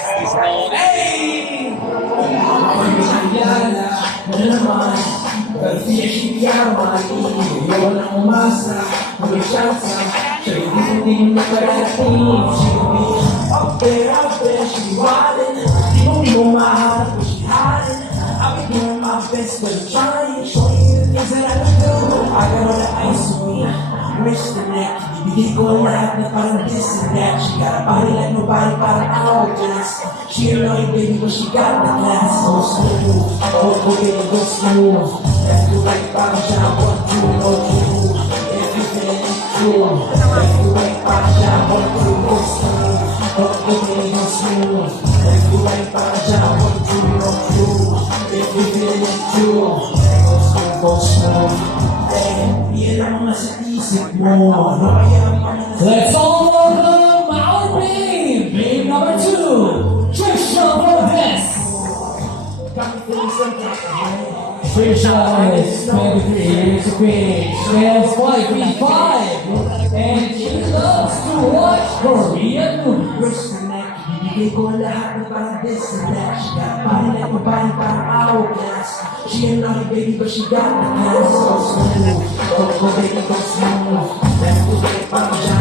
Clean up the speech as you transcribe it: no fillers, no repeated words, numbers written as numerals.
Hey! Ayala, ano naman? Kasi yaman, yun ang umasa, may syansa. Siya'y hindi na parating. She'll be out there, she'll be wildin'. Di mo mahanap kung she's hiding. I'll be doing my best, but I'm trying. Showing you the things that I can do. I got all the ice on me, Mr. Neck. Ibigay ko lahat na parang this and that. She got a body like nobody, parang hourglass. She annoying baby, but she got the class. So smooth, oh baby, go smooth. Left to right, parang siya, 1, 2, no 2. If you feeling it true. Left to right, parang siya, 1, 2, go smooth. Oh baby, go smooth. Left to right, parang siya, 1, 2, no 2. If you feeling it true. Go smooth, go smooth. Yan ang mga sa isip mo. Let's all welcome our babe number 2, Trisha Borges. Trisha is 23 years of age, stands 5 feet 5, and she loves to watch Korean movies. Ibigay ko lahat na parang this and that. She got a body like a body, parang hourglass. She ain't naughty baby, but she got the class. So smooth, oh baby, go smooth. Left to right, parang siya,